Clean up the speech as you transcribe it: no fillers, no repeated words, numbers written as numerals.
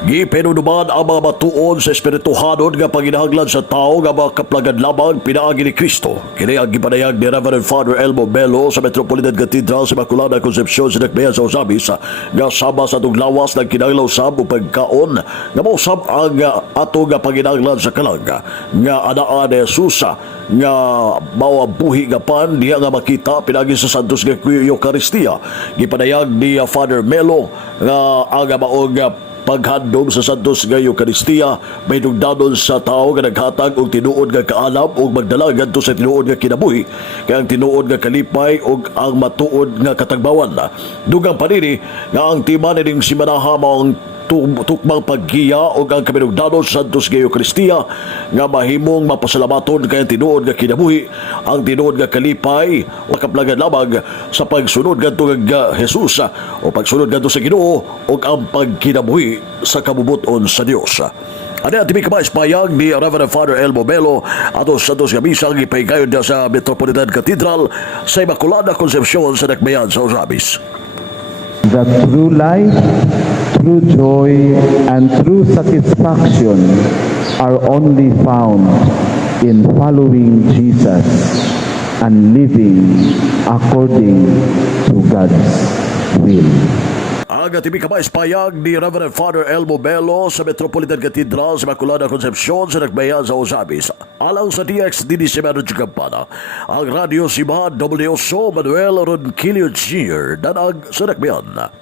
Gipenunuman ang mga matuon sa Espirituhanon nga Panginahanglan sa Tawo nga Makaplagan lamang pinaagi ni Cristo. Kini ang gipanayag ni Reverend Father Elmo Bello sa Metropolitan Cathedral sa Makaplagan Concepcion sa Nagmaya sa Usabis nga sama sa itong lawas ng kinahanglaw sab o pagkaon nga mausab ang ato nga Panginahanglan sa kalag nga anaan ni Jesus nga mawabuhi nga pan diha nga makita pinagi sa Santos nga Eucharistia. Gipanayag ni Father Melo nga ang maong paghandom sa Santos nga Eucharistia may nugdanon sa tao nga naghatag og tinuod nga kaalam ug magdala ngadto sa tinuod nga kinabuhi kay ang tinuod nga kalipay ug ang matuod nga katagbawan. Dugang panini nga ang tema ning simanaha maong tukmang paggiya o ang kaminugdanon sa Santos nga Eucharistia nga mahimong mapasalamaton kay ang tinuod nga kinabuhi, ang tinuod nga kalipay o Makaplagan lamang sa pagsunod ngadto nga Jesus o pagsunod ngadto sa Ginoo o ang pagkinabuhi sa kabubuton sa Dios. Ano ang tibig payag ni Reverend Father Elmo Bello ato sa Santos nga misang ipaigayon niya sa Metropolitan Cathedral sa Immaculada Concepcion sa Nagmayan sa Usabis. The true life, true joy, and true satisfaction are only found in following Jesus and living according to God's will. Ang tibig payag ni Reverend Father Elmo Bello sa Metropolitan Cathedral sa Immaculada Concepcion sa Nagmaya sa Usabis. Alang sa DX Dinisimero Campana, ang Radio Siba W. Manuel Ronquillo Jr. Danag sa Nagmayan.